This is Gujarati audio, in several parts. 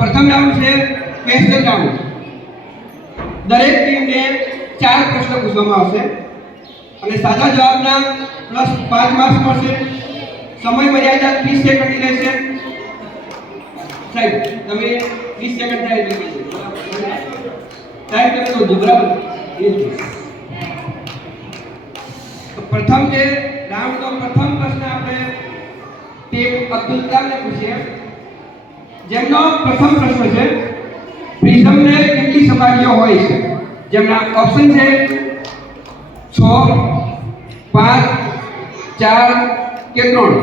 પ્રથમ રાઉન્ડ છે ક્વેશ્ચન રાઉન્ડ. દરેક ટીમને 4 પ્રશ્ન પૂછવામાં આવશે અને સાચા જવાબના +5 માર્ક્સ મળશે. સમય મર્યાદા 30 સેકન્ડની રહેશે. સાહેબ તમે 30 સેકન્ડ થાય એટલે કહેજો. ટાઈમ તમે તો બરાબર. તો પ્રથમ જે રાઉન્ડનો પ્રથમ પ્રશ્ન આપણે ટીમ અબ્દુલ કલામને પૂછીએ. જેમનો પ્રથમ પ્રશ્ન છે પ્રિઝમને કેટલી સપાટીઓ હોય છે? જેમના ઓપ્શન છે 6, 5, 4 કે 3.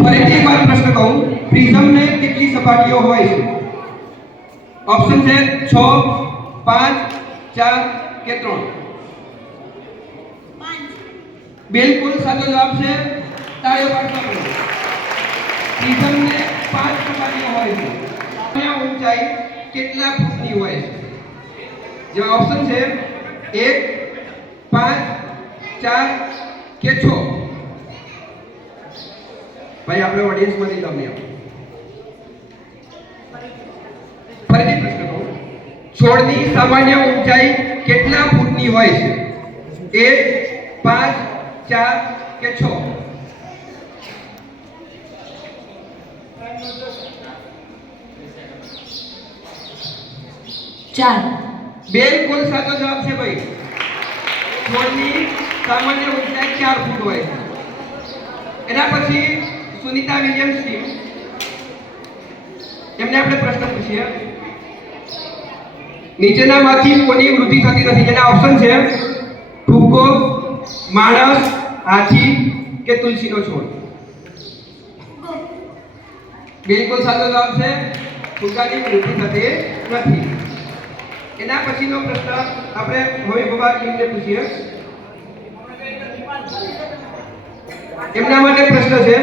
ફરીથી એક વાર પ્રશ્ન કહું, પ્રિઝમને કેટલી સપાટીઓ હોય છે? ઓપ્શન છે 6, 5, 4 કે 3. બિલકુલ સાચો જવાબ છે. તાળીઓ પાડવા પડે. પ્રિઝમને 5 સપાટીઓ હોય છે. અને ઊંચાઈ કેટલા ફૂટની હોય છે? જે ઓપ્શન છે 1, 5, 4 કે 6. ભાઈ આપણે ઓડિયન્સમાંથી તમને આપો. ફરીથી પ્રશ્ન કહું, છોડની સામાન્ય ઊંચાઈ કેટલા ફૂટની હોય છે? 1, 5, 4 કે 6. બિલકુલ સાચો જવાબ છે ભાઈ. છોડની સામાન્ય ઊંચાઈ 4 ફૂટ હોય છે. એના પછી સુનિતા વિલિયમ્સ ટીમ, એમને આપણે પ્રશ્ન પૂછીએ. નીચેનામાંથી કોની વૃદ્ધિ થતી નથી? જેના ઓપ્શન છે ફૂગો, માણસ, હાથી કે તુલસીનો છોડ. બિલકુલ સાચો જવાબ છે. ફૂગાની વૃદ્ધિ થતી નથી. એના પછીનો પ્રશ્ન આપણે હવે ભવા ટીમને પૂછીએ. એમના માટે પ્રશ્ન છે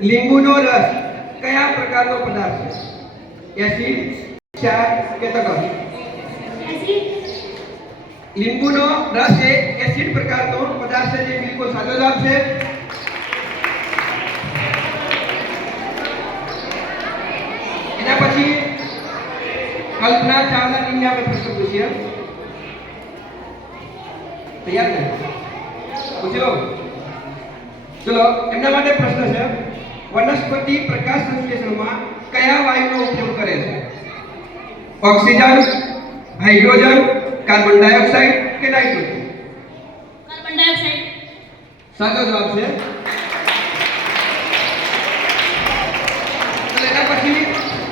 લીંબુનો રસ કયા પ્રકારનો પદાર્થ છે? એસિડ, ક્ષાર કે તરલ? લીંબુનો રસ એ એસિડ પ્રકારનો પદાર્થ છે. જે બિલકુલ સાચો જવાબ છે. એના પછી કલ્પના ચાવલા ટીમને આપણે પ્રશ્ન પૂછીએ. તૈયાર ને? પૂછી લો. ચલો, એમના માટે પ્રશ્ન છે વનસ્પતિ પ્રકાશ સંશ્લેષણમાં કયા વાયુનો ઉપયોગ કરે છે? ઓક્સિજન, હાઇડ્રોજન, કાર્બન ડાયોક્સાઇડ કે નાઇટ્રોજન? Carbon dioxide. સાચો જવાબ છે. તો એના પછી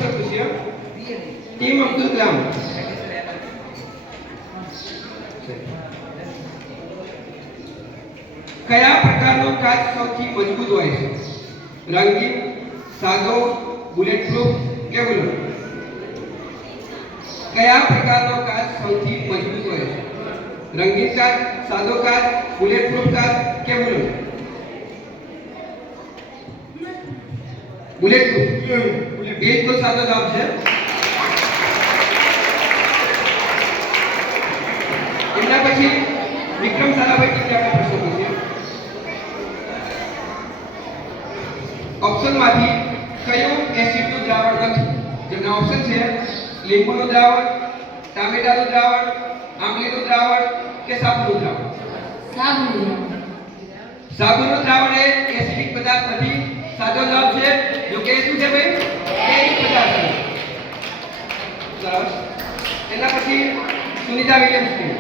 પૂછીએ ટીમ અબ્દુલ કલામ. કયા પ્રકારનો કાચ સૌથી મજબૂત હોય છે? રંગીન, સાદો, બુલેટ પ્રૂફ કે બુલેટ? કયા પ્રકારનો કાચ સૌથી મજબૂત હોય છે? રંગીન કાચ, સાદો કાચ, બુલેટ પ્રૂફ કાચ કે બુલેટ? Bullet proof. બિલકુલ સાચો જવાબ છે. એના પછી વિક્રમ સારાભાઈ ટીમને આપણે પ્રશ્ન પૂછીએ. ઓપ્શનમાંથી કયું એસિડનું દ્રાવણ નથી? જેમના ઓપ્શન છે લીંબુનું દ્રાવણ, ટામેટાનું દ્રાવણ, આંબલીનું દ્રાવણ કે સાબુનું દ્રાવણ? સાબુનું દ્રાવણ એ એસિડિક પદાર્થ નથી. સાચો જવાબ છે. જો કે શું છે ભાઈ? એસિડિક પદાર્થ છે. સરસ. એના પછી સુનિતા વિલિયમ્સ ટીમ.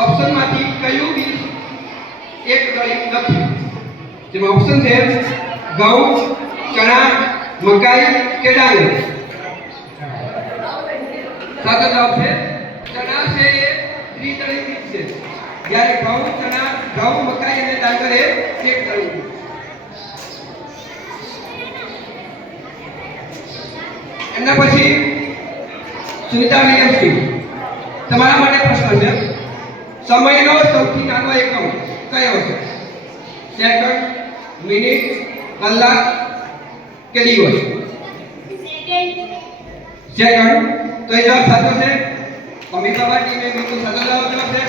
ઓપ્શનમાંથી કયું બીજ એક દળિત નથી? જેમાં ઓપ્શન છે ઘઉં, ચણા, મકાઈ કે ડાંગર? સાચો જવાબ છે ચણા છે એ દ્વિદળિત બીજ છે. જ્યારે ઘઉં, ચણા, ઘઉં, મકાઈ અને ડાંગર એ એકદળિત. એમના પછી સુનિતા વિલિયમ્સ ટીમ, તમારા માટે પ્રશ્ન છે સમયનો સૌથી નાનો એકમ કયો છે? સેકન્ડ, મિનિટ, કલાક કે દિવસ? સેકન્ડ. તો એ જવાબ સાચો છે. અમિતાભા ટીમે બિલકુલ સાચો જવાબ આપ્યો છે.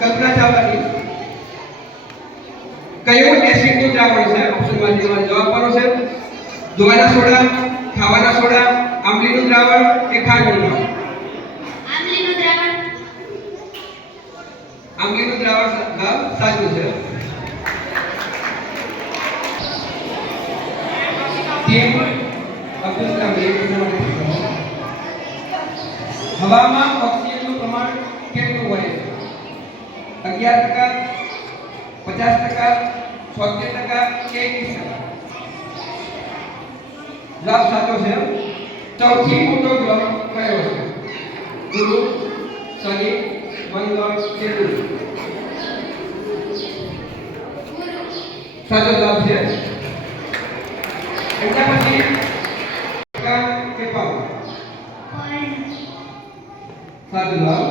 કલ્પના ચાવલાની કયું એસિડનું દ્રાવણ છે? ઓપ્શનમાંથી તમારે જવાબ આપવાનો છે. ધોવાના સોડા, ખાવાના સોડા, આંબલીનું દ્રાવણ કે ખાંડનું દ્રાવણ? આંબલીનું દ્રાવણ. આંબલીનું દ્રાવણ જવાબ સાચું છે. ટીમ અબ્દુલ કલામ હવામાં ઓક્સિજનનું પ્રમાણ કેટલું હોય છે? 11%, 50%, 76% કે 21%? જવાબ સાચો છે. સૌથી મોટો ગ્રહ કયો છે? ગુરુ, શનિ, મંગળ કે બુધ? સાચો જવાબ છે. એના પછી કે પાવ? સાચો જવાબ.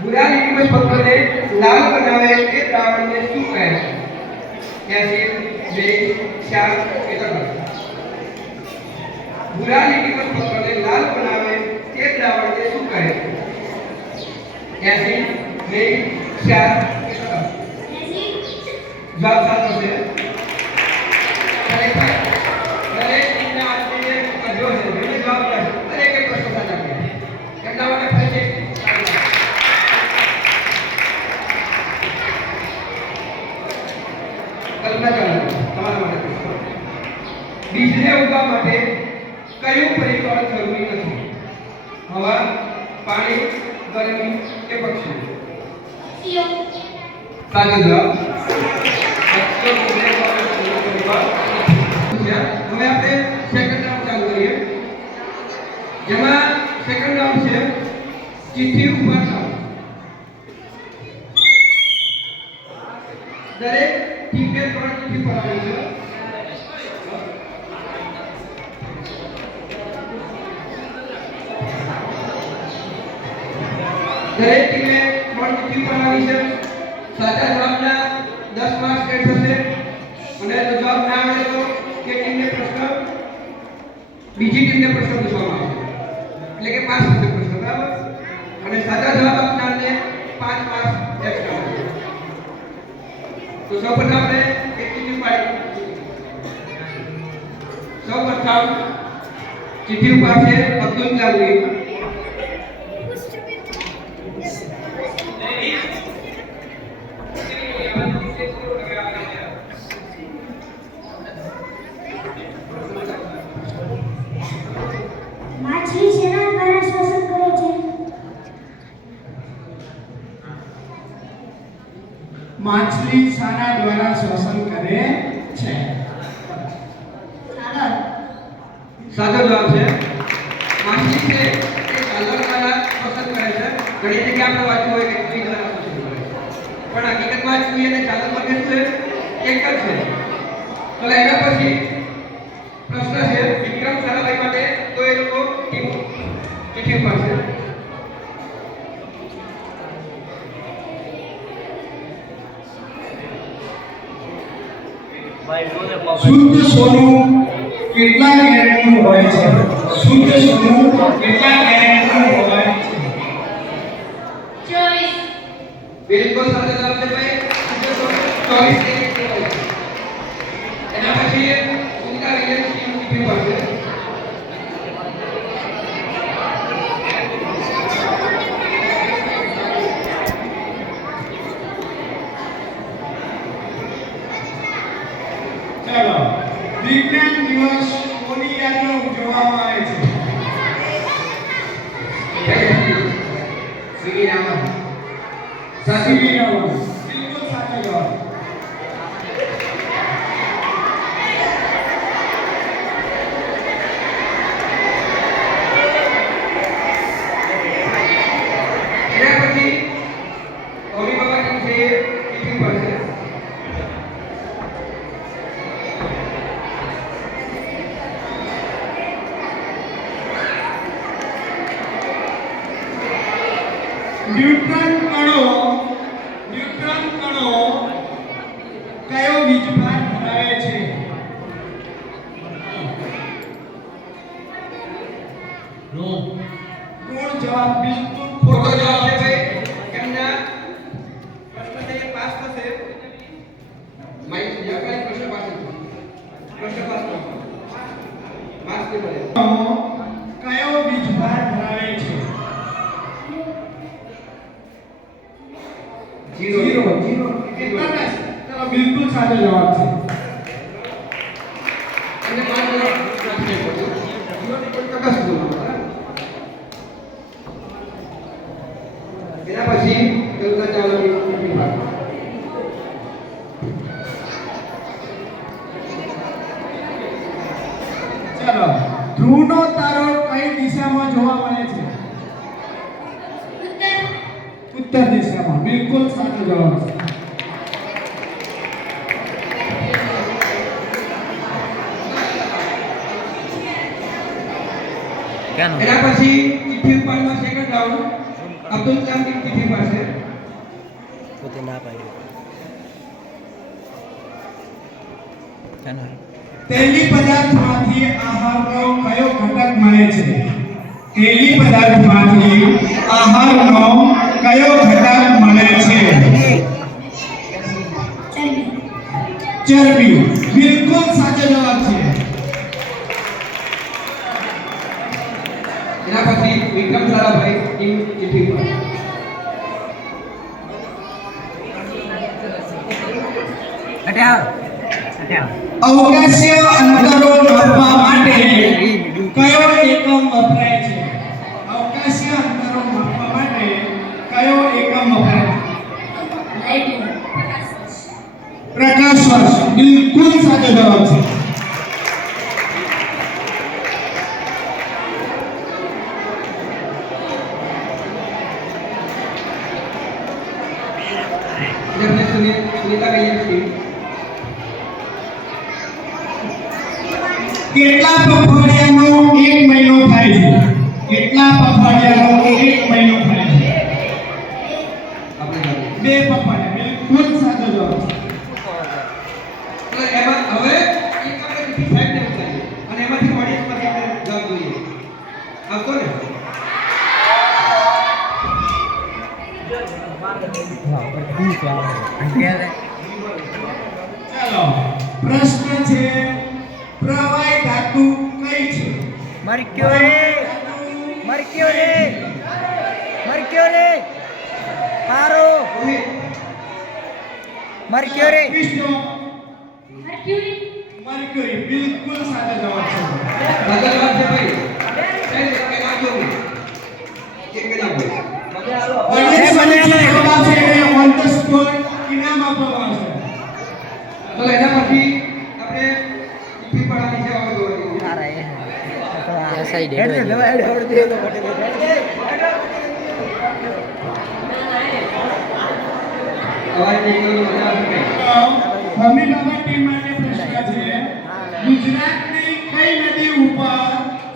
ભૂરા લિટમસ પત્રને લાલ બનાવે તે દ્રાવણને શું કહે છે? એસિડ, બેઝ, ક્ષાર કે તરલ? ભૂરા લિટમસ પત્રને લાલ બનાવે તે દ્રાવણને શું કહે છે? એસિડ, બેઝ, ક્ષાર કે તરલ? જવાબ સાચો છે. ખરેખર દરેક ટીમના આજે કર્યો છે મને જવાબ આપે દરેકે પ્રશ્નો સાચા કર્યા. એમના માટે ફરીથી કલ્પના ચાવલા તમારા માટે પ્રશ્ન. બીજને ઉગવા માટે કયું પરિબળ જરૂરી નથી? હવા, પાણી, ગરમી કે પક્ષી? સાચો જવાબ. હવે આપણે સેકન્ડ રાઉન્ડ ચાલુ કરીએ. જેમાં સેકન્ડ રાઉન્ડ છે ચિઠ્ઠી ઉપર થાવ. દરેક ટીમને 3 ચિઠ્ઠી પડાવવાની છે. દરેક ટીમે 3 ચિઠ્ઠી પડાવવાની છે. સાચા જવાબના 10 માર્ક્સ એડ થશે અને જો જવાબ ના આવે તો કે ટીમને પ્રશ્ન બીજી ટીમને પ્રશ્ન પૂછવામાં આવશે. એટલે કે 5 થશે પ્રશ્ન, બરાબર? અને સાચા જવાબ આપનારને 5 માર્ક્સ એક્સ્ટ્રા મળશે. તો સૌપ્રથમ આપણે એક ચિઠ્ઠી પાડી. સૌપ્રથમ ચિઠ્ઠી ઉપર છે અબ્દુલ કલામની. માછલી શેના દ્વારા શ્વસન કરે છે? માછલી શાના દ્વારા શ્વસન કરે છે? સાચો જવાબ છે. માછલી છે એ ઝાલર દ્વારા શ્વસન કરે છે. ઘણી જગ્યાએ આપણે વાંચ્યું હોય કે સુઈ દ્વારા શ્વસન કરે છે, પણ હકીકતમાં સુઈ અને ઝાલર બંને શું છે? એક જ છે. તો એના પછી પ્રશ્ન છે વિક્રમ સારાભાઈ માટે. તો એ લોકો ટીમ ચિઠ્ઠી ઉપર છે. શુદ્ધ સોનું કેટલા કેરેટનું હોય છે? શુદ્ધ સોનું કેટલા કેરેટનું હોય છે? 24. બિલકુલ સાચો જવાબ છે ભાઈ. 24 કેરેટ હોય છે. એના પછી સુનિતા વિલિયમ્સ ટીમ ચિઠ્ઠી ઉપર છે. ચાલો, વિજ્ઞાન દિવસ કોની યાદમાં ઉજવવામાં આવે છે? વીવી રામન. સીવી રામન. બિલકુલ સાચો જવાબ. એના પછી ઓલી બાબા ટીમ છે ચિઠ્ઠી ઉપર છે. ન્યુટ્રોન કણો કયો વીજભાર ધરાવે છે? કોણ જવાબ બિલકુલ ખોટો જવાબ છે ભાઈ. એમના પ્રશ્ન છે એ પાસ થશે. માઇક જ્યાં કાંઈ પ્રશ્ન પાસ થશે. પ્રશ્ન પાસ થશે. માર્ક્સ નહીં મળે. કયો બીજભાર ધરાવે છે? જીરો. કેટલા પાસે? ચલો બિલકુલ સાચો જવાબ છે. અને માર્ક નહીં પડતું. જીરોની કોઈ કકસ બોલવાનું, બરાબર? એના પછી કલ્પના ચાવલાની બીજી વાત. ચલો ધ્રુવનો તારો કઈ દિશામાં જોવા મળે છે? ઉત્તર ઉત્તર દિશામાં. બિલકુલ સાચો જવાબ છે. એના પછી ચિઠ્ઠી ઉપાડમાં સેકન્ડ રાઉન્ડ અબ્દુલ કલામની ચિઠ્ઠી પાસે. પોતે ના પાડ્યું તેલી પદાર્થમાંથી આહારનો કયો ઘટક મળે છે? તેલી પદાર્થમાંથી આહારનો કયો ઘટક મળે છે? ચરબી. બિલકુલ સાચો જવાબ છે. એના પછી વિક્રમ સારાભાઈ ની ચિઠ્ઠી પર. અવકાશીય અંતરો માપવા માટે કયો એકમ વપરાય છે? અવકાશીય અંતરો માપવા માટે કયો એકમ વપરાય છે? પ્રકાશ વર્ષ. બિલકુલ સાચો જવાબ છે. જેમને સુનીતા કહીએ છીએ. કેટલા પખવાડિયાનો 1 મહિનો થાય છે? કેટલા પખવાડિયાનો 1 મહિનો થાય છે? આપણે જાણીએ. 2 પખવાડિયા. બિલકુલ સાચો જવાબ છે. તો એમાં હવે એક આપણે ચિઠ્ઠી સાઈડને ઉતારીએ અને એમાંથી ઓડિયન્સમાંથી આપણે જવાબ જોઈએ. આવતો ને? ચાલો પ્રશ્ન છે પ્રવાહી ધાતુ કઈ છે? મર્ક્યુરી પારો Rohit. Mercury Vishnu. Mercury mercury. બિલકુલ સાચો જવાબ છે. સાચો જવાબ છે ભાઈ. સાહેબ, એક કઈ નાખજો હું. એક કઈ નાખો. જવાબ છે ઓન ધ સ્પોટ ઇનામ આપવામાં આવશે. તો એના પછી આપણે ચિઠ્ઠી પાડવાની છે હવે જોવાની. સાઈડ અવાજ નીકળ્યો મજા આવશે. ભૂમિકામાં ટીમ માટે પ્રશ્ન છે ગુજરાતની કઈ નદી ઉપર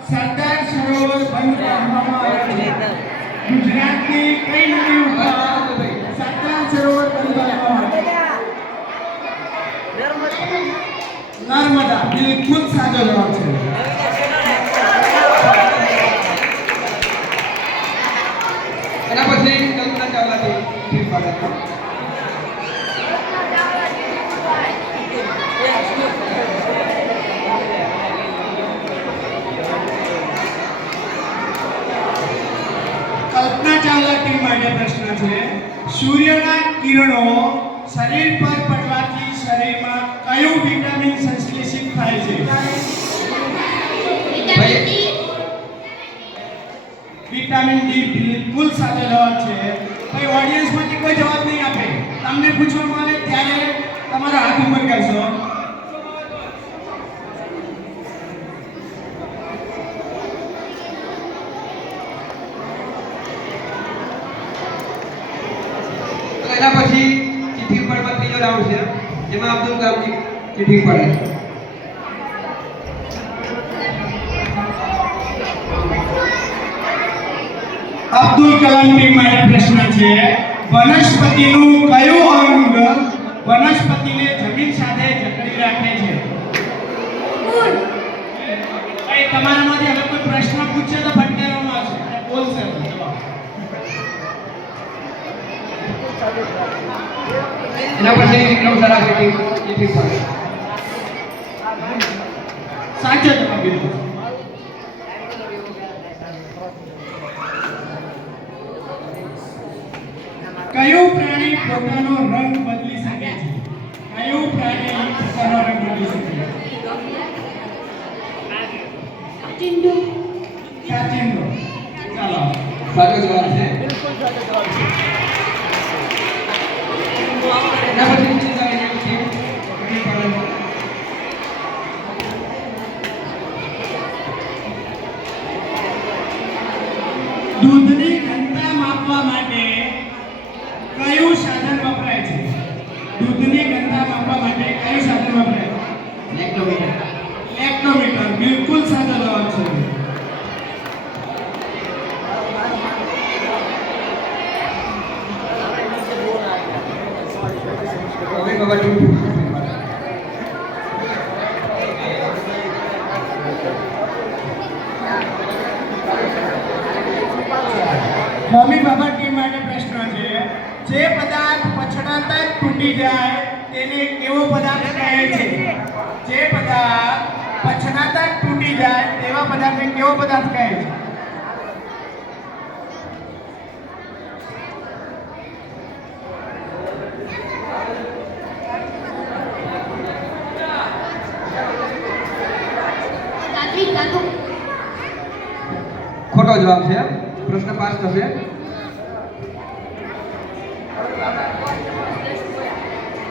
સરદાર સરોવર બંધ કરવામાં આવે છે? ગુજરાતની કઈ નદી ઉપર સરદાર સરોવર બંધ કરવામાં આવે છે? નર્મદા. બિલકુલ સાચો જવાબ છે. એના પછી કલ્પના ચાવલાની ચિઠ્ઠી પાડે. કલ્પના ચાવલા ટીમ માટે પ્રશ્ન છે સૂર્યના કિરણો શરીર પર પડવાથી શરીરમાં કયું વિટામિન સંશ્લેષિત થાય છે? Vitamin D vitamin D. બિલકુલ સાચો જવાબ છે. ભાઈ ઓડિયન્સમાંથી કોઈ જવાબ નહીં આપે. તમને પૂછવામાં આવે ત્યારે તમારો હાથ ઉપર કરશો. તો એના પછી ચિઠ્ઠી ઉપાડમાં ત્રીજો રાઉન્ડ છે જેમાં અબ્દુલ કલામની ચિઠ્ઠી ઉપાડે. અબ્દુલ કલામ ટીમ માટે પ્રશ્ન છે વનસ્પતિનું કયું અંગ વનસ્પતિને જમીન સાથે જકડી રાખે છે? મૂળ ભાઈ તમારામાંથી હવે કોઈ પ્રશ્ન પૂછે તો ફટકારવામાં એના પછી નવસારા સિટી ચીઠી પર સાચો જવાબ દીધો. કયું પ્રાણી પોતાનો રંગ બદલી શકે છે? કયું પ્રાણી પોતાનો રંગ બદલી શકે છે? ટીંડુ. કાચિંડો. ચાલો. સાચો જવાબ છે એના પછી ચિંતાની ચીઠી પર દૂધની ઘનતા માપવા માટે કયું સાધન વપરાય છે? દૂધની ઘનતા માપવા માટે કયું સાધન વપરાય છે? લેક્ટોમીટર લેક્ટોમીટર. બિલકુલ સાચો જવાબ છે. હવે ખબર ચીઠી પર મમ્મી બાબા ટીમ માટે પ્રશ્ન છે. જે પદાર્થ પછડાતા જ તૂટી જાય તેને કેવો પદાર્થ કહે છે? જે પદાર્થ પછડાતા જ તૂટી જાય તેવા પદાર્થને કેવો પદાર્થ કહે છે? ધાતુ. ખોટો જવાબ છે પ્રશ્ન પાસ થશે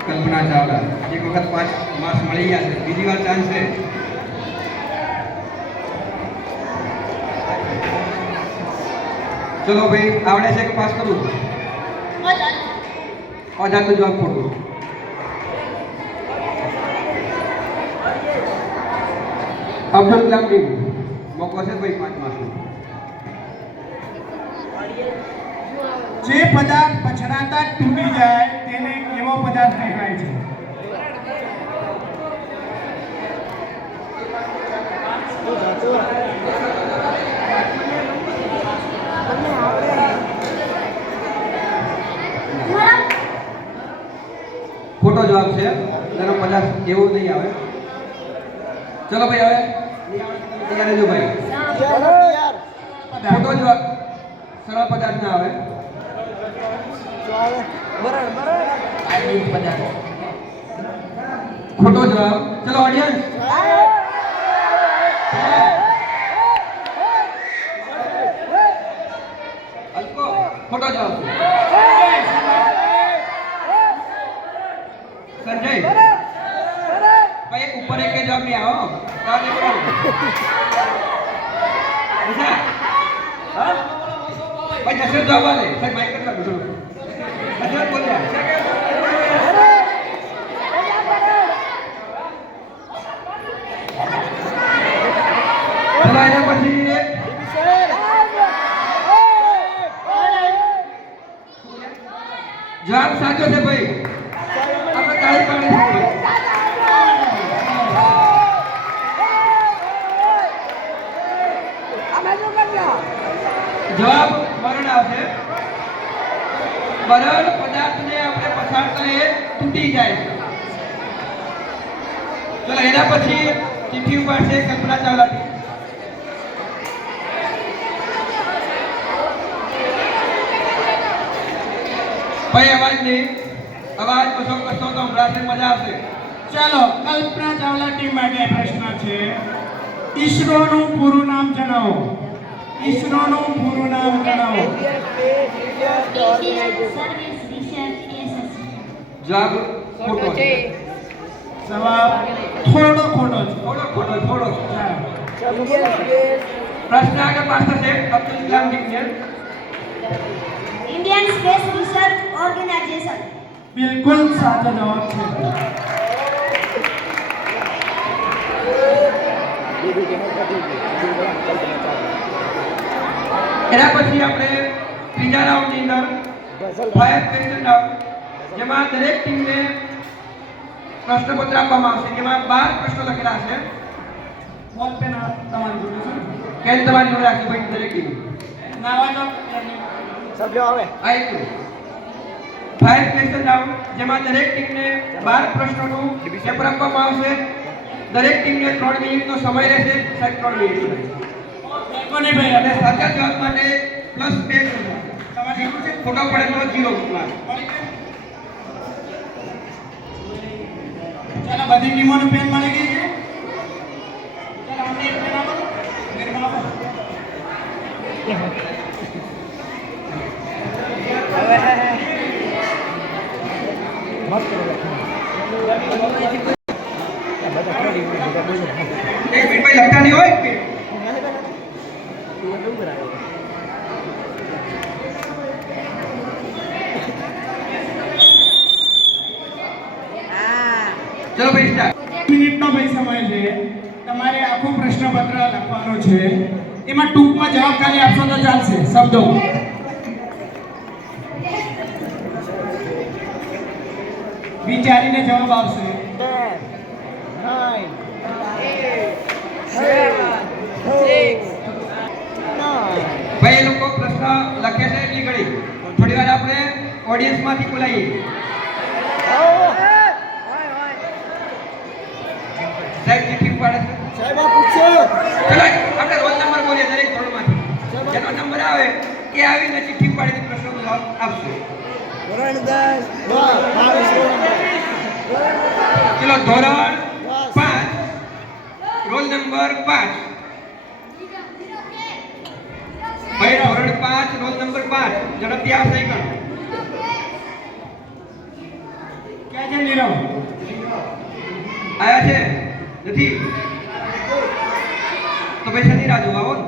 કલ્પના ચાવલા એક વખત 5 માર્ક્સ મળી ગયા છે બીજી વાર ચાન્સ છે ચલો ભાઈ આવડે છે કે પાસ કરું અજાતો જવાબ ખોટો અબ્દુલ કલામ ની મોકો છે ભાઈ 5 માર્ક્સ જે પદાર્થ પછડાતા જ તૂટી જાય તેને કેવો પદાર્થ કહેવાય છે? ખોટો જવાબ છે તેનો પદાર્થ કેવો નહીં આવે ચલો ભાઈ હવે તૈયાર રહેજો ભાઈ ખોટો જવાબ સરળ પદાર્થ ના આવે ખોટો જવાબ ચલો ઓડિયન્સ હલકો ખોટો જવાબ સંજય ભાઈ ઉપર એક જવાબ નહીં આવો તાર નીકળો હા ભાઈ જશે જવાબ આલે સાહેબ માઈક કરી લાગો અજય બોલ્યા ચલો એના પછી જવાબ સાચો છે ભાઈ આપણે તાળી પાડી જવાબ મરણ આવશે બરડ પદાર્થને આપણે પછાડતા એ તૂટી જાય છે ચલો એના પછી ચિઠ્ઠી ઉપર છે કલ્પના ચાવલા ભાઈ અવાજ નહીં અવાજ કશો કશો તો હમણાં મજા આવશે ચાલો કલ્પના ચાવલા ટીમ માટે પ્રશ્ન છે. ઈસરોનું પૂરું નામ જણાવો. ઈસરોનું પૂરું નામ જણાવો. Indian service research agency. જવાબ ખોટો છે જવાબ થોડો ખોટો છે. થોડો ચાલો. પ્રશ્ન આગળ પાસ થશે અબ્દુલ કલામ વિજ્ઞાન ઇન્ડિયન સ્પેસ રિસર્ચ ઓર્ગેનાઇઝેશન. બિલકુલ સાચો જવાબ છે. એના પછી આપણે ત્રીજા રાઉન્ડની અંદર ફાયર ક્વેશ્ચન રાઉન્ડ જેમાં દરેક ટીમને પ્રશ્નપત્ર આપવામાં આવશે જેમાં 12 પ્રશ્નો લખેલા છે બોલ પેન તમારી જોડે છે. કેમ તમારી જોડે રાખી ભાઈ દરેક ટીમ નાવા તો સભ્યો આવે આ એક ફાઇવ ક્વેશ્ચન રાઉન્ડ, જેમાં દરેક ટીમને 12 પ્રશ્નોનું પેપર આપવામાં આવશે. દરેક ટીમને 3 મિનિટનો સમય રહેશે. સાહેબ 3 મિનિટ કોને ભાઈ અને સાચા જવાબ માટે +2 તમારે એવું છે ખોટો પડે તો 0 માર્ક. ચાલો બધી ટીમોનું પેન મળી ગઈ છે. ચાલો અમને એક પેન આપો. મેરમાં આપો. એક મિનિટ ભાઈ લખતા નહીં હોય. એક મિનિટ. ચલો ભાઈ સ્ટાર્ટ. મિનિટનો ભાઈ સમય છે. તમારે આખું પ્રશ્નપત્ર લખવાનું છે. એમાં ટૂંકમાં જવાબ ખાલી આપશો તો ચાલશે. શબ્દો વિચારીને જવાબ આવશે. ભાઈ એ લોકો પ્રશ્ન લખે છે એટલી ઘડી થોડી વાર આપણે ઓડિયન્સમાંથી બોલાવીએ. સાહેબ ચિઠ્ઠી પાડે છે. ચલો આપણે રોલ નંબર બોલીએ દરેક ધોરણમાંથી. જેનો નંબર આવે એ આવીને ચિઠ્ઠી પાડીને પ્રશ્નનો જવાબ આપશે. ચલો ધોરણ 5 રોલ નંબર 5. ભાઈ ધોરણ 5 રોલ નંબર 5 ઝડપથી આપ સહી કરો. ક્યાં છે નીરવ? આયા છે નથી તો ભાઈ સની રાજુ આવો ને.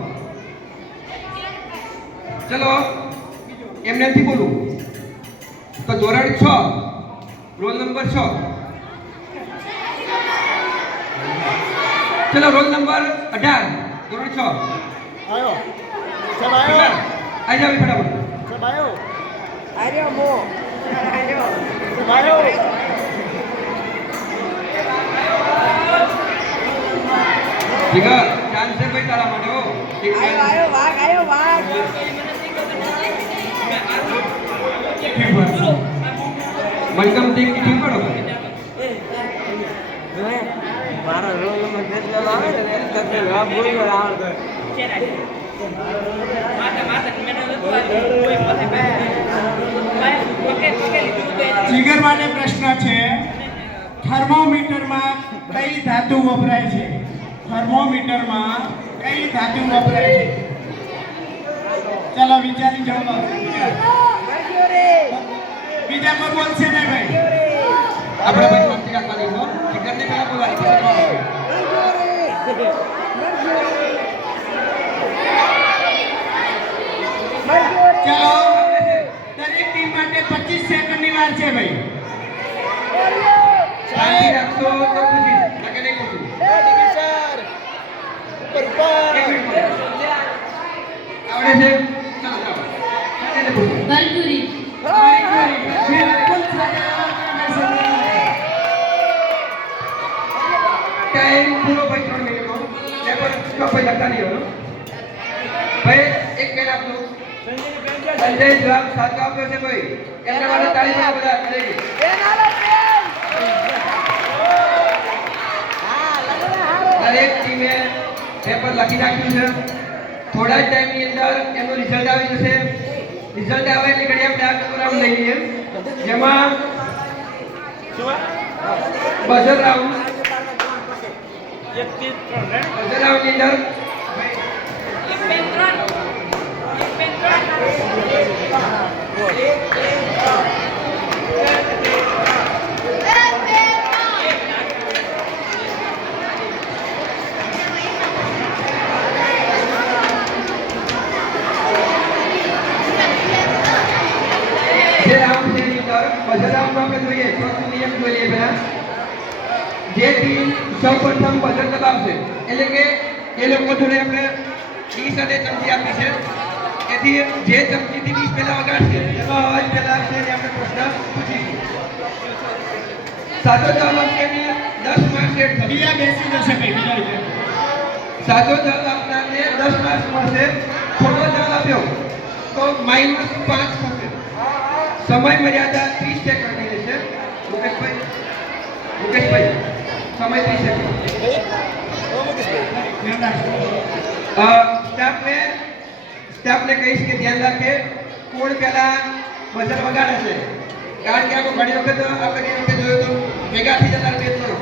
ચલો એમને નથી બોલું તો ધોરણ 6 રોલ નંબર 6. ચલો રોલ નંબર 18 ધોરણ 6 આયો આઈ જાવ ફટાફટ. ઠીક છે ચાન્સ છે ભાઈ તારા માટે. હો મનગમતી ટીમ પડો. મારા રોલ નંબર આવે ને તો જવાબ બોલવા આવડતો. જીગર માટે પ્રશ્ન છે. થર્મોમીટરમાં કઈ ધાતુ વપરાય છે? થર્મોમીટરમાં કઈ ધાતુ વપરાય છે? ચાલો વિચારી જવાબ આપો. બીજા કોઈ બોલશે ને ભાઈ? આપણે ભાઈ શાંતિ રાખવા લઈ લો. જીગરને પહેલા બોલવાની પછી જવાબ આપો. ચાલો દરેક ટીમ માટે 25 સેકન્ડની વાર છે ભાઈ. શાંતિ રાખશો તો ખુશી લાગે નહીં ખુશી. એક મિનિટ આવડે છે. ચાલો ચાલો શાંતિથી બોલો. મરક્યુરી. બિલકુલ સાચા. ટાઈમ પૂરો ભાઈ 3 મિનિટનો. પેપર સ્ટોપ ભાઈ લખતા નહીં હોય. ભાઈ એક પેન આપજો. સંજય જવાબ સાચો આપ્યો છે ભાઈ. એમના માટે તાળી પાડો બધા. દરેક ટીમે પેપર લખી નાખ્યું છે. થોડા જ ટાઈમની અંદર એનું રિઝલ્ટ આવી જશે. રિઝલ્ટ આવે એટલે ઘડી આપણે આ પેપર રાઉન્ડ લઈ લઈએ, જેમાં બઝર રાઉન્ડ ની અંદર જે રાઉન્ડ છે એની અંદર બઝર રાઉન્ડ આપણે જોઈએ તો નિયમ જોઈ લઈએ પહેલા. જે ટીમ સૌપ્રથમ બઝર દબાવશે એટલે કે એ લોકો જોડે આપણે 20 અને ચમચી આપી છે. એથી જે ચમચીથી 20 પહેલા વગાડશે એનો અવાજ પહેલા છે એ આપણે પ્રશ્ન પૂછીશું. સાચો જવાબ આપશે ને 10 માર્ક સેટ થશે. બીજા બેસી જશે ભાઈ. બીજા વિચાર. સાચો જવાબ આપનારને 10 માર્ક મળશે. ખોટો જવાબ આપ્યો તો -5 થશે. સમય મર્યાદા 30 સેકન્ડની રહેશે. મુકેશભાઈ સમય 30 સેકન્ડ. સ્ટાફને કહીશ કે ધ્યાન રાખે કોણ પહેલા બજર વગાડે છે, કારણ કે આપણે ઘણી વખત આપણે કઈ વખત જોયું તો ભેગા થઈ જતા બે ત્રણ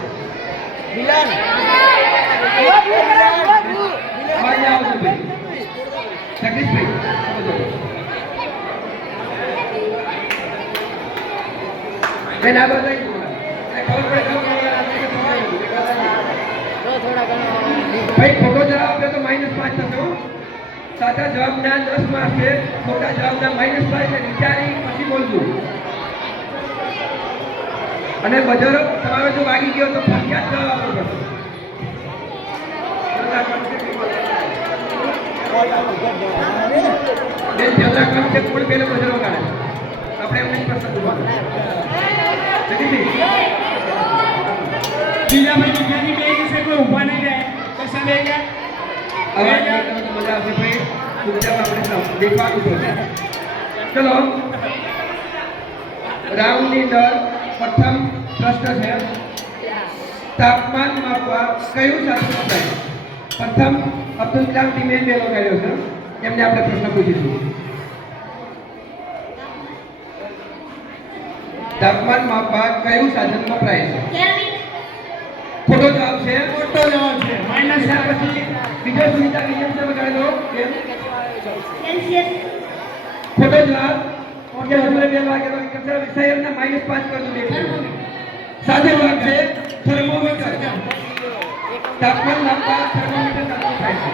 અવાજ ના આવતો ભાઈ. જગદીશભાઈ બેન આ બધા ખબર પડે ભાઈ. ખોટો જવાબ આપ્યો તો -5 થશે હો. સાચા જવાબના 10 માર્ક છે, ખોટા જવાબના -5 છે. વિચારી પછી બોલજો. અને બજર તમારો જો વાગી ગયો તો ફરજિયાત જવાબ આપવો પડશે. બેન ધ્યાન રાખવાનું છે કોણ પેલો બજર વગાડે. આપણે એમને જ પ્રશ્ન પૂછવાનો. બીજા ભાઈ બીજાની બે વિશે કોઈ ઊભા નહીં જાય તો સમય ગયા અવાજ નહીં તો મજા આવશે ભાઈ. ચૂપચાપ આપણે દેખવાનું છે. ચલો રાઉન્ડની અંદર પ્રથમ પ્રશ્ન છે, તાપમાન માપવા કયું સાધન વપરાય? પ્રથમ અબ્દુલ કલામ ટીમે પહેલો કર્યો છે, એમને આપણે પ્રશ્ન પૂછીશું. તાપમાન માપવા કયું સાધન વપરાય છે? કેલ્વિન. ખોટો જવાબ છે. ખોટો જવાબ છે માઇનસ એના પછી બીજો સુનિતા વિલિયમ્સે વગાડેલો કેમ? સેલ્સિયસ. ખોટો જવાબ. ઓકે હજુ બે વાગેલો કચરા વિષયના -5 કરજો દેખો. સાચો જવાબ છે થર્મોમીટર. તાપમાન માપવા થર્મોમીટર કામ થાય છે.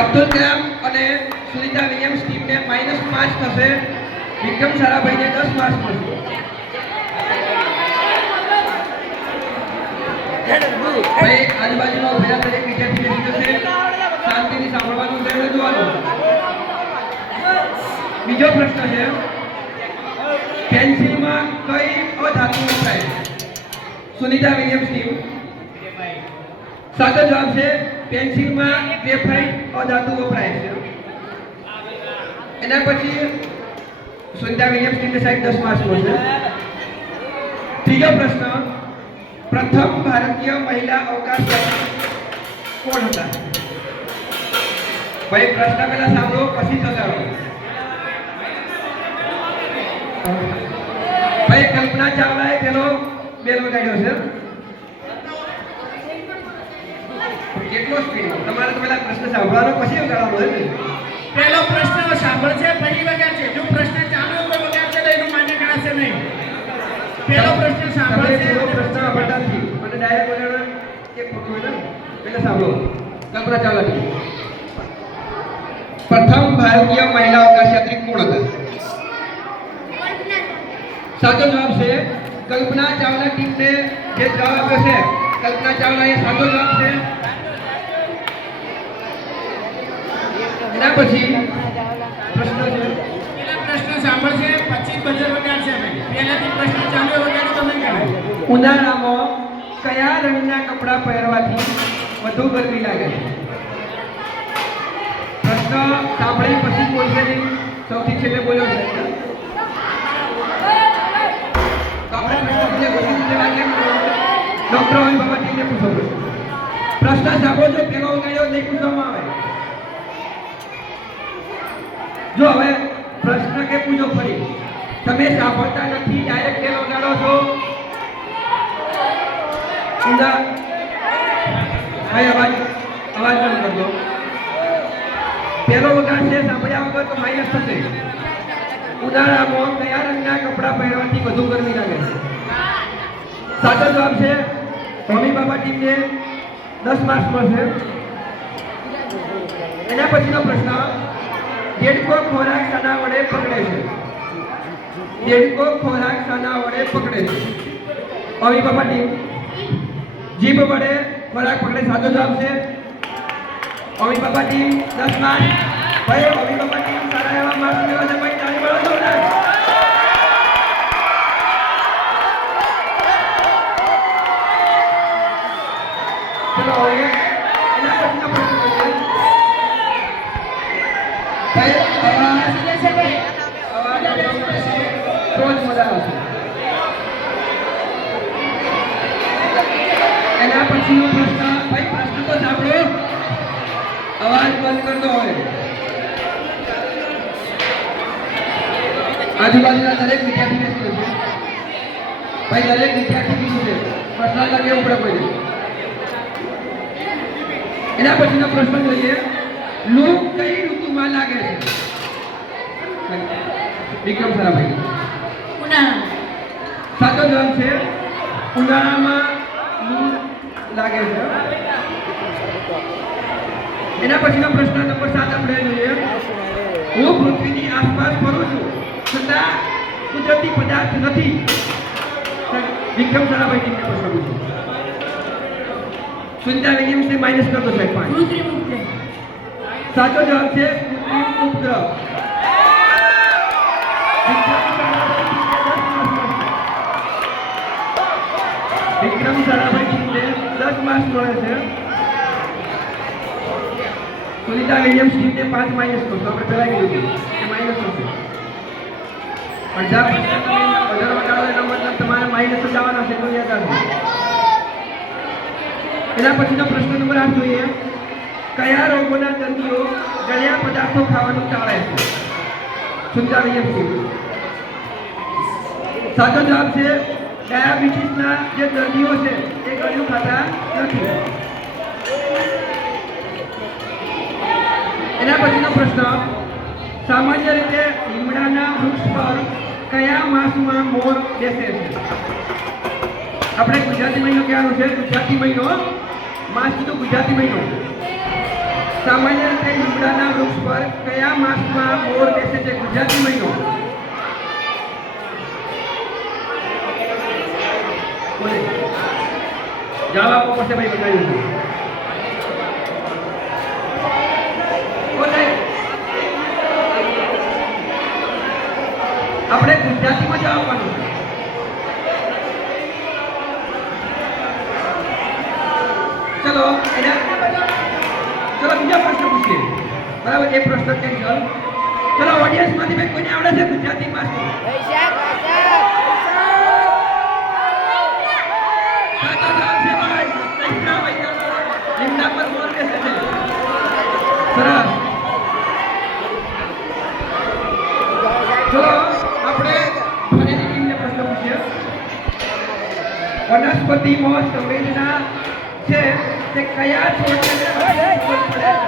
અબ્દુલ કલામ અને સુનિતા વિલિયમ્સ ટીમને -5 થશે. વિક્રમ સારાભાઈને 10 માર્ક્સ મળશે. ભાઈ આજુબાજુમાં ઉભેલા દરેક વિદ્યાર્થી બેસી જશે. શાંતિથી સાંભળવાનું છે, જોવાનું. બીજો પ્રશ્ન છે, પેન્સિલમાં કઈ અધાતુ વપરાય? Sunita Williams team. સાચો જવાબ છે પેન્સિલમાં ગ્રેફાઇટ અધાતુ વપરાય છે. એના પછી સુનિતા વિલિયમ્સ ટીમને સાહેબ 10 માર્ક્સ મળશે. ત્રીજો પ્રશ્ન, પ્રથમ ભારતીય મહિલા અવકાશયાત્રી કોણ હતા? ભાઈ પ્રશ્ન પહેલા સાંભળો પછી ચલાવો. ભાઈ કલ્પના ચાવલાએ પેલો બેલ વગાડ્યો છે. કેટલો સ્પીડ તમારે તો પહેલા પ્રશ્ન સાંભળવાનો પછી વગાડવાનો છે ને? પહેલો પ્રશ્ન સાંભળશે પછી વગાડશે. જો પ્રશ્ન ચાલુ હોય તો વગાડશે તો એનું માન્ય ગણાશે નહીં. પહેલો પ્રશ્ન સાંભળશે. પહેલો પ્રશ્ન સાંભળતા નથી અને ડાયરેક્ટ વગાડો કે ખોટું હોય ને પહેલા સાંભળો. કલ્પના ચાવલા પ્રથમ ભારતીય મહિલા અવકાશયાત્રી કોણ હતા? સાચો જવાબ છે કલ્પના ચાવલા ટીમને જે જવાબ આપ્યો છે કલ્પના ચાવલા એ સાચો જવાબ છે. એના પછી પ્રશ્ન છે, પહેલા પ્રશ્ન સાંભળશે પછી બજર વગાડશે. પહેલાથી પ્રશ્ન ચાલુ વગાડે તો નહીં ગણાય. ઉનાળામાં કયા રંગના કપડાં પહેરવાથી વધુ ગરમી લાગે છે? પ્રશ્ન સાંભળી પછી બોલશે નહીં. સૌથી છેલ્લે બોલ્યો છે તો આપણે પ્રશ્ન ગોઠવી લેવા કેમ ડોક્ટર હોય બાબા ટીમને પૂછો. પ્રશ્ન સાંભળો છો પેલો વગાડ્યો નહીં પૂછવામાં આવે. જો હવે પ્રશ્ન કે પૂછો ફરી તમે સાંભળતા નથી ડાયરેક્ટ પેલો વગાડો છો. ભાઈ અવાજ બંધ કરજો. પેલો વગાડશે સાંભળ્યા વગર તો માઇનસ થશે. ઉનાળામાં કયા રંગના કપડાં પહેરવાથી વધુ ગરમી લાગે છે? સાચો જવાબ છે મમ્મી બાબા ટીમને 10 માર્ક્સ મળશે. એના પછીનો પ્રશ્ન, દેડકો ખોરાક શાના વડે પકડે છે? દેડકો ખોરાક શાના વડે પકડે છે? મમ્મી બાબા ટીમ જીભ વડે ખોરાક પકડે. સાચો જવાબ છે મમ્મી બાબા ટીમ 10 માર્ક્સ. ભાઈ મમ્મી બાબા ટીમ સારા એવા માર્ક્સ મેળવે છે. ભાઈ તાળી પાડો જોરદાર. ચલો હવે એના પછીનો પ્રશ્ન છે. ભાઈ તો જ મજા આવશે. એના પછીનો પ્રશ્ન, ભાઈ પ્રશ્ન તો સાંભળો, અવાજ બંધ કરતો હોય. આજુબાજુના દરેક વિદ્યાર્થીને શું છે ભાઈ, દરેક વિદ્યાર્થી શું છે પ્રશ્ન લાગે ઉપર કોઈ. એના પછીનો પ્રશ્ન જોઈએ, લૂ કઈ ઋતુમાં લાગે છે? વિક્રમ સરાભાઈ. ઉનાળા. સાચો જવાબ છે ઉનાળામાં લૂ લાગે છે. એના પછીનો પ્રશ્ન નંબર 7 આપણે જોઈએ, હું પૃથ્વીની આસપાસ ફરું છું છતાં કુદરતી પદાર્થ નથી. વિક્રમ સરાભાઈ ટીમને પ્રશ્ન પૂછો. સુનિતા વિલિયમ્સને માઇનસ કરતો સાહેબ 5. કૃત્રિમ ઉપગ્રહ. સાચો જવાબ છે કૃત્રિમ ઉપગ્રહ. વિક્રમ સરાભાઈ ટીમને 10 માર્ક્સ મળે છે. સુનિતા વિલિયમ્સ ટીમને 5 માઇનસ કરશો. આપણે પહેલા કીધું કે માઇનસ થશે. અડધા પ્રશ્ન તમે વધારે વટાડો એનો મતલબ તમારે માઇનસ જ આવવાના છે, તો યાદ રાખજો. એના પછીનો પ્રશ્ન નંબર 8 જોઈએ, કયા રોગોના દર્દીઓ ગળ્યા પદાર્થો ખાવાનું ટાળે છે? Sunita Williams team. સાચો જવાબ છે ડાયાબિટીસના જે દર્દીઓ છે એ ગળ્યું ખાતા નથી. એના પછીનો પ્રશ્ન, સામાન્ય રીતે લીમડાના વૃક્ષ પર કયા માસમાં મોર બેસે છે? આપણે ગુજરાતી મહિનો કહેવાનો છે, ગુજરાતી મહિનો, માસ કીધું ગુજરાતી મહિનો. સામાન્ય રીતે લીમડાના વૃક્ષ પર કયા માસમાં મોર બેસે છે? ગુજરાતી મહિનો. બોલે જવાબ આપવો પડશે ભાઈ, બતાવ્યું છે. બોલે આપણે ગુજરાતીમાં જવાબ આપવાનું છે. ચલો ચલો બીજા પ્રશ્ન પૂછીએ. બરાબર, એક પ્રશ્ન કેન્સલ. ચલો ઓડિયન્સમાંથી ભાઈ કોઈને આવડે છે ગુજરાતીમાં? લીમડા પર મોર બેસે છે. સરસ. ચલો આપણે ફરીથી ટીમને પ્રશ્ન પૂછીએ. વનસ્પતિમાં સંવેદના છે તે કયા છોડને ખબર પડે છે?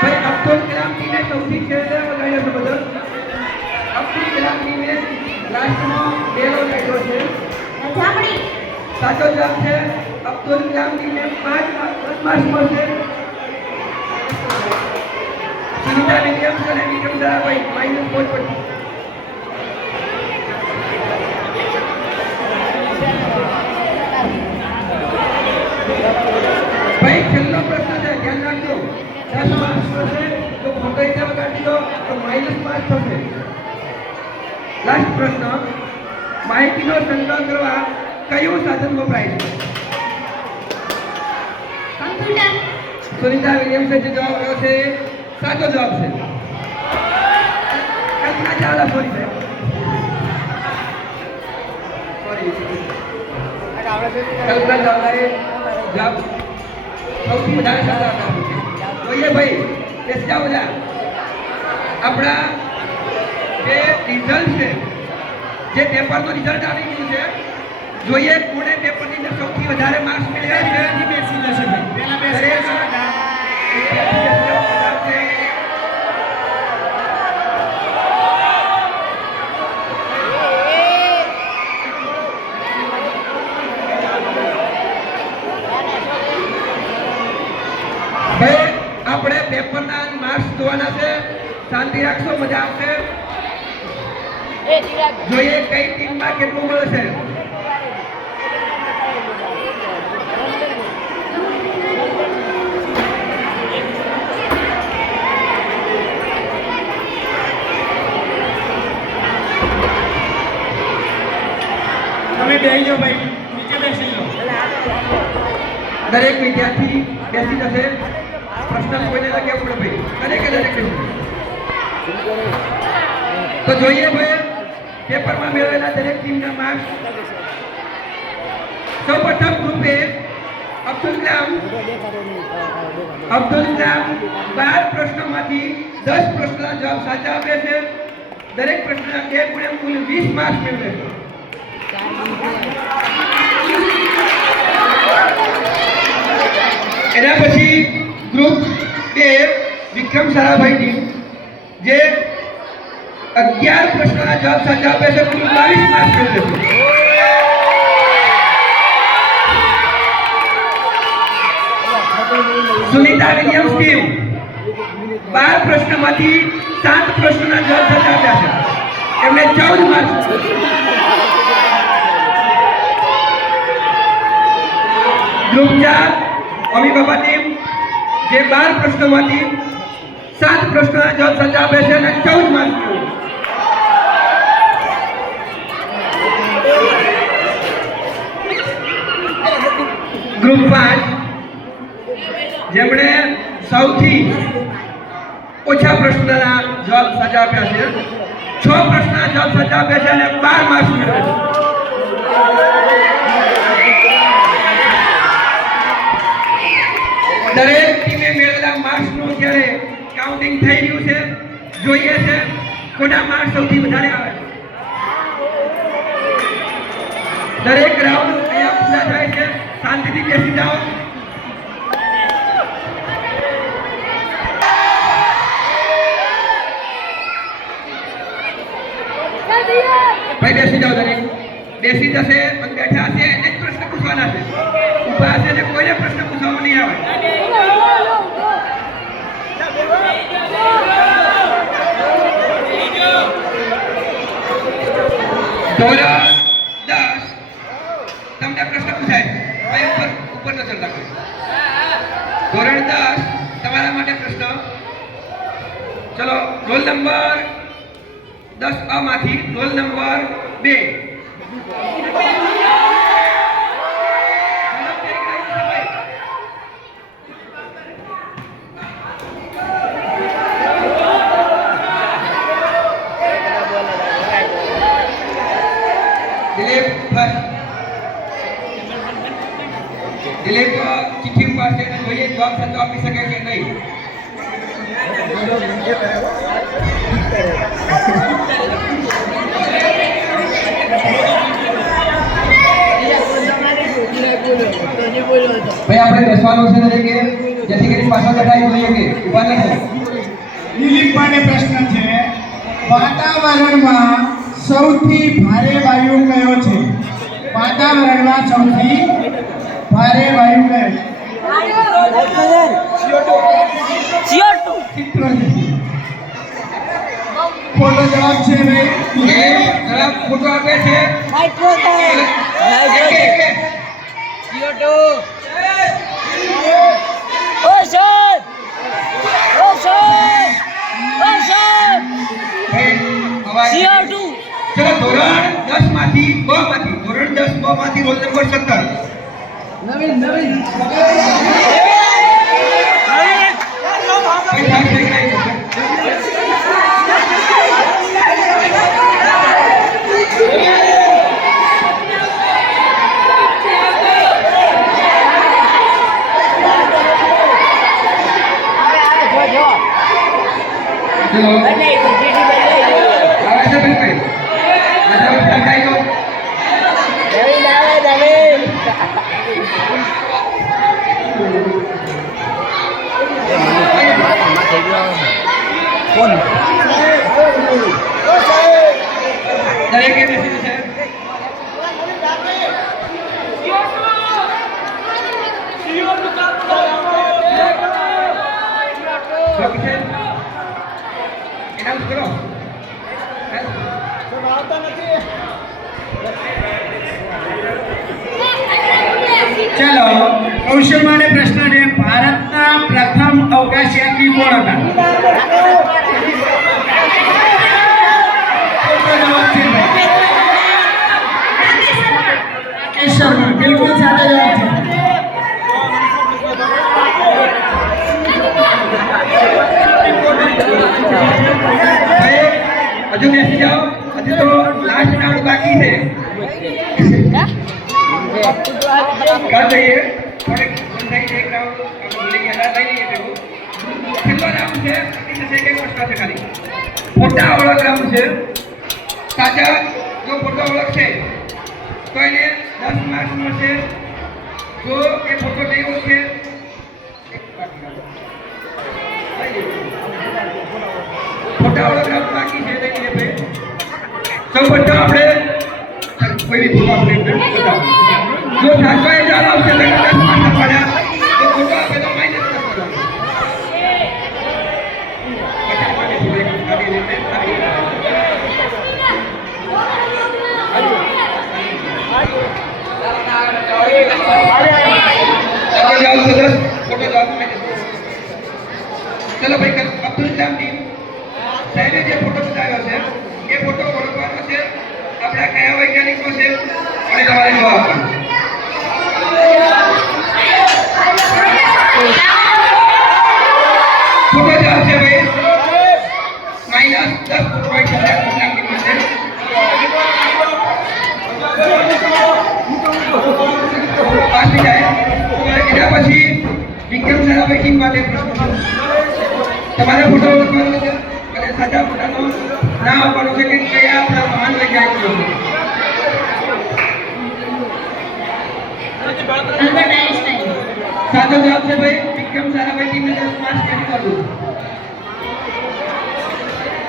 ભાઈ અબ્દુલ કલામ ટીને સૌથી છેલ્લે વગાડ્યો છે બદલ. અબ્દુલ કલામ ટીને લાસ્ટમાં બેલો લાગ્યો છે. જામણી. સાચો જવાબ છે અબ્દુલ કલામ ટીમને 5 માર્ક્સ મળશે. સુનિતા વિલિયમ્સ અને વિક્રમ સરાભાઈ માઇનસ 5 પડશે. ભાઈ છેલ્લો પ્રશ્ન છે, ધ્યાન રાખજો. 10 માર્ક્સ મળશે તો ખોટો રીતે વગાડી દો તો માઇનસ 5 થશે. લાસ્ટ પ્રશ્ન, માહિતીનો સંગ્રહ કરવા કયું સાધન વપરાય છે? કમ્પ્યુટર. સુનિતા વિલિયમ્સે જે જવાબ આપ્યો છે સાચો જવાબ છે. કલ્પના ચાવલા, સોરી સાહેબ, સોરી. કલ્પના ચાવલાએ જવાબ સૌથી વધારે સાચો આપ્યો છે. જોઈએ ભાઈ બેસી જાઓ બધા. આપણા જે રિઝલ્ટ છે, જે પેપરનું રિઝલ્ટ આવી ગયું છે, જોઈએ કોણે પેપરની અંદર સૌથી વધારે માર્ક્સ મેળવ્યા છે. બેસી જશે ભાઈ, પહેલા બેસી જશે. ભાઈ આપણે પેપરના માર્ક્સ જોવાના છે. શાંતિ રાખશો, મજા આવશે. જોઈએ કઈ ટીમમાં કેટલું મળશે. તમે બેસી જાઓ ભાઈ, નીચે બેસી જાઓ. દરેક વિદ્યાર્થી બેસી જશે. પ્રશ્ન કોઈને ના કેવું પડે ભાઈ, દરેક કેવું. તો જોઈએ ભાઈ પેપરમાં મેળવેલા દરેક ટીમના માર્ક્સ. સૌપ્રથમ ગ્રુપ એ અબ્દુલ કલામ 12 પ્રશ્નોમાંથી 10 પ્રશ્નના જવાબ સાચા આપે છે. દરેક પ્રશ્નના 1 ગુણ્યા કુલ 20 માર્ક્સ મેળવે છે. એના પછી ગ્રુપ 2 વિક્રમ સારાભાઈ ટીમ જે 11 પ્રશ્નોના જવાબ સાચા આપે છે, કુલ 22 માર્ક્સ મેળવે છે. સુનિતા વિલિયમ્સ ટીમ 12 પ્રશ્નોમાંથી 7 પ્રશ્નોના જવાબ સાચા આપ્યા છે, એમને 14 માર્ક્સ. ગ્રુપ 4 અમી બાબા ટીમ જે 12 પ્રશ્નોમાંથી 7 પ્રશ્નોના જવાબ સાચા આપે છે અને 14 માર્ક્સ. ગ્રુપ 5 જેમણે સૌથી ઓછા પ્રશ્નના જવાબ સાચા આપ્યા છે, 6 પ્રશ્નના જવાબ સાચા આપ્યા છે અને 12 માર્ક્સ મેળવે છે. દરેક ટીમે મેળવેલા માર્ક્સનું જ્યારે કાઉન્ટિંગ થઈ રહ્યું છે, જોઈએ છે કોના માર્ક્સ સૌથી વધારે આવે છે. દરેક રાઉન્ડ અહીંયા પૂરા થાય છે. શાંતિથી બેસી જાઓ. ભાઈ બેસી જાઓ, દરેક બેસી જશે અને બેઠા હશે એને જ પ્રશ્ન પૂછવાના છે. ઊભા હશે ને કોઈને પ્રશ્ન પૂછવાનો નહીં આવે. ધોરણ 10 તમને પ્રશ્ન પૂછાય, ભાઈ ઉપર નજર રાખો. ધોરણ 10 તમારા માટે પ્રશ્ન. ચલો, રોલ નંબર 10 A માંથી રોલ નંબર 2. દિલીપ ચિઠ્ઠી ઉપાડશે અને જોઈએ જવાબ સાચો આપી શકે કે નહીં. ભાઈ આપણે બેસવાનું છે દરેકે, જેથી કરી પાછળ બેઠા જોઈએ કે ઉભા ન થાય. દિલીપ માટે પ્રશ્ન છે, વાતાવરણમાં સૌથી ભારે વાયુ કયો છે? વાતાવરણમાં સૌથી ભારે વાયુ કયો છે? CO2. ખોટો જવાબ છે ભાઈ. જવાબ ખોટો આપે છે. નાઇટ્રોજન. CO2. ઓઝોન. CO2. ચલો, ધોરણ 10 માંથી બ માંથી ધોરણ 10 બ માંથી રોલ નંબર 17. ભાઈ સાહેબ થઈ ગઈ છે. ચલો, આવે છે ભાઈ. બધા લખાઈ ગયો. દરેકે બેસી જશે. એનાઉન્સ કરો. ચલો, કૌશલ માટે પ્રશ્ન છે, ભારતના પ્રથમ અવકાશયાત્રી કોણ હતા? ખોટો જવાબ છે ભાઈ. રાકેશ શર્મા. બિલકુલ સાચો જવાબ છે. થોડીક સમજાઈ એક રાઉન્ડ આપણે બોલી ગયા લઈ લઈએ પેલું છેલ્લો રાઉન્ડ છે એટલે સેકન્ડ પ્રશ્ન છે ખાલી ફોટા ઓળખ રાઉન્ડ છે સાચા જો ફોટો ઓળખશે તો એને 10 માર્ક્સ મળશે જો એ ફોટો નહીં ઓળખે ફોટા ઓળખ રાઉન્ડ બાકી છે લઈ લઈએ ભાઈ સૌ પ્રથમ આપણે કોઈ બી ફોટો આપણે બતાવો જો સાચો એ જવાબ આવશે તો 10 માર્ક્સ પડ્યા તો ફોટો આપે તો -10 કરવાનો चलो भाई अब्दुल कलाम टीम साहेबे જે ફોટો બતાવ્યો છે એ ફોટો ઓળખવાનો છે આપણા કયા વૈજ્ઞાનિકનો છે અને તમારે જવાબ આપવાનો ફોટો જવાબ છે ભાઈ -10 ફોટો વૈજ્ઞાનિક ટીમનો છે પાસ થઈ જાય એના પછી વિક્રમ સારાભાઈ ટીમ માટે પ્રશ્ન તમારે ફોટો ઓળખવાનો છે અને સાચા ફોટાનો નામ આપવાનું છે કે કયા આપણા મહાન વૈજ્ઞાનિકો છે અલ્બર્ટ આઇન્સ્ટાઈન સાચો જવાબ છે ભાઈ વિક્રમ સારાભાઈ ટીમને 10 માર્ક્સ કેરી કરું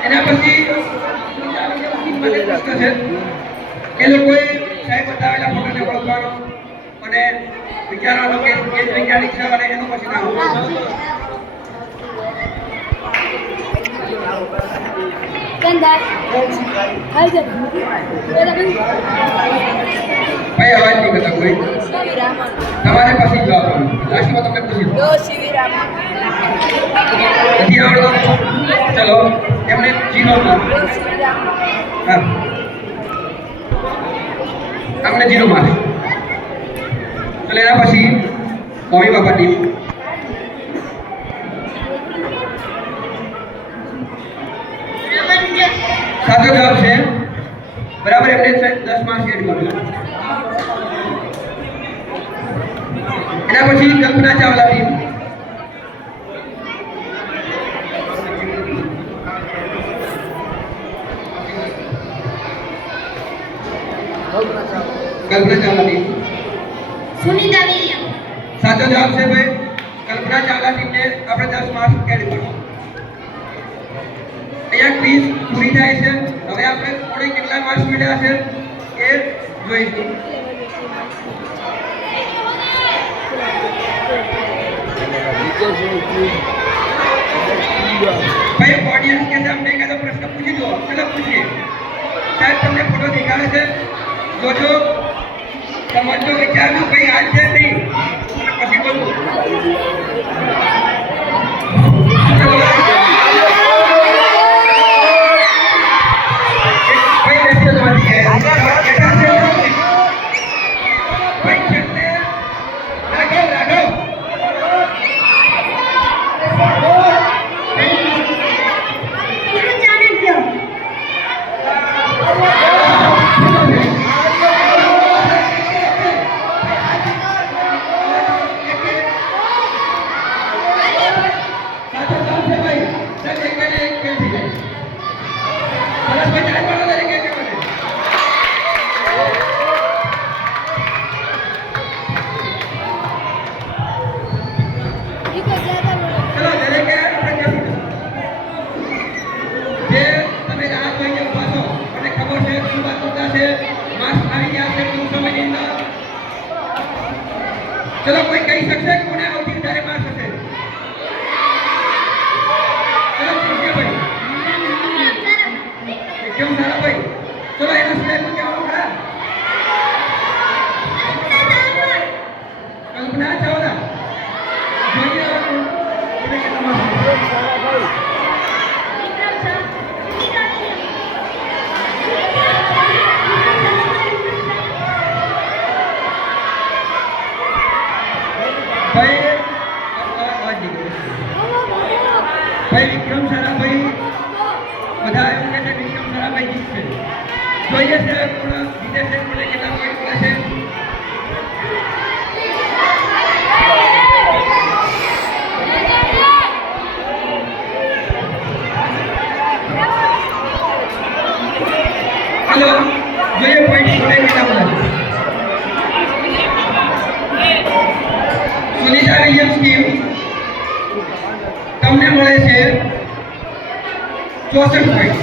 એના પછી ટીમ માટે પ્રશ્ન છે એ લોકોએ સાહેબ બતાવેલા ફોટોને ઓળખવાનો અને વિચારવાનો કે એ વૈજ્ઞાનિક છે અને એનું પછી નામ કંદા હાલ જબ ભાઈ અવાજ નહીં કરતા કોઈ તમારે પછી જવાબ આપવાનો લાસ્ટમાં તમને પૂછી દો સીવી રામન નથી આવડતો ચલો એમને જીરો માર્ક હા આપણે 0 માર્ક ચલો એના પછી મમ્મી બાપા ટીમ સાચો જવાબ છે બરાબર એમને 10 માર્ક્સ એડ કરો એના પછી Kalpana Chawla team Kalpana Chawla team Sunita William साचो जवाब છે ભાઈ કલ્પના ચાવલા ટીમને આપણે 10 માર્ક્સ એડ કરશું અહીંયા ક્વિઝ પૂરી થાય છે હવે આપણે કોણે કેટલા માર્ક્સ મેળવ્યા છે એ જોઈશું ભાઈ ऑडियंस के सामने का तो प्रश्न पूछी दो चलो पूछिए शायद तुमने फोटो दिखावे છે જો समझो विचारनो कहीं आज से नहीं પછી બોલું चलो कोई कही सकते कोने होती सारे मार सकते चलो पूछिए भाई क्यों सारा भाई चलो एना से को क्या होगा कल्पना चावला જોઈએ કોને કેટલા માર્ક્સ સારા ભાઈ भाई विक्रम साराभाई બધા એવું કહે છે વિક્રમ સારાભાઈ જીતશે જોઈએ છે કોણ જીતે છે કોને કેટલા પોઈન્ટ મળે છે સુનિતા વિલિયમ્સ ટીમ તમને મળે છે 64 પોઈન્ટ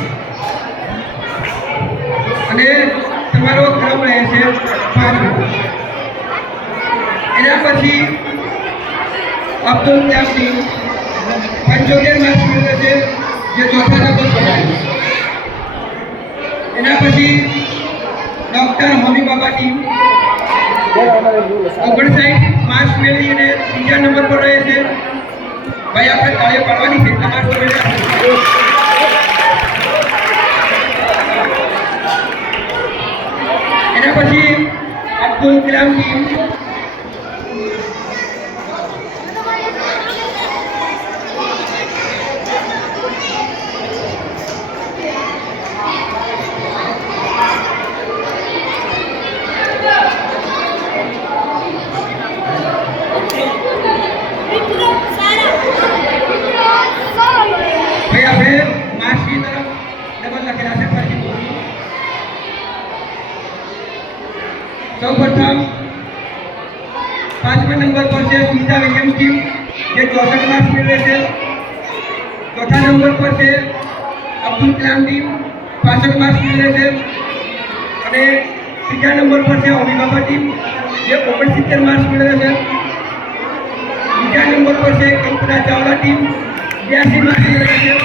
અને તમારો ક્રમ રહે છે 5. એના પછી અબ્દુલ કલામ ટીમ 75 માર્ક્સ મેળવે છે, જે ચોથા નંબર પર આવે છે. એના પછી ડોક્ટર હોમી બાબા ટીમ 59 માર્ક્સ મેળવી અને ત્રીજા નંબર પર રહે છે. ભાઈ આપણે તાળીઓ પાડવાની છે, એટલા માર્ક્સ મેળવ્યા. એના પછી અબ્દુલ કલામ ટીમ 5મા નંબર પર છે સુનિતા વિલિયમ્સ ટીમ, જે 64 માર્ક્સ મેળવે છે. ચોથા નંબર પર છે અબ્દુલ કલામ ટીમ, 65 માર્ક્સ મેળવે છે. અને ત્રીજા નંબર પર છે હોમી બાબા ટીમ, જે 69 માર્ક્સ મેળવે છે. બીજા નંબર પર છે કલ્પના ચાવલા ટીમ, 82 માર્ક્સ મેળવે છે.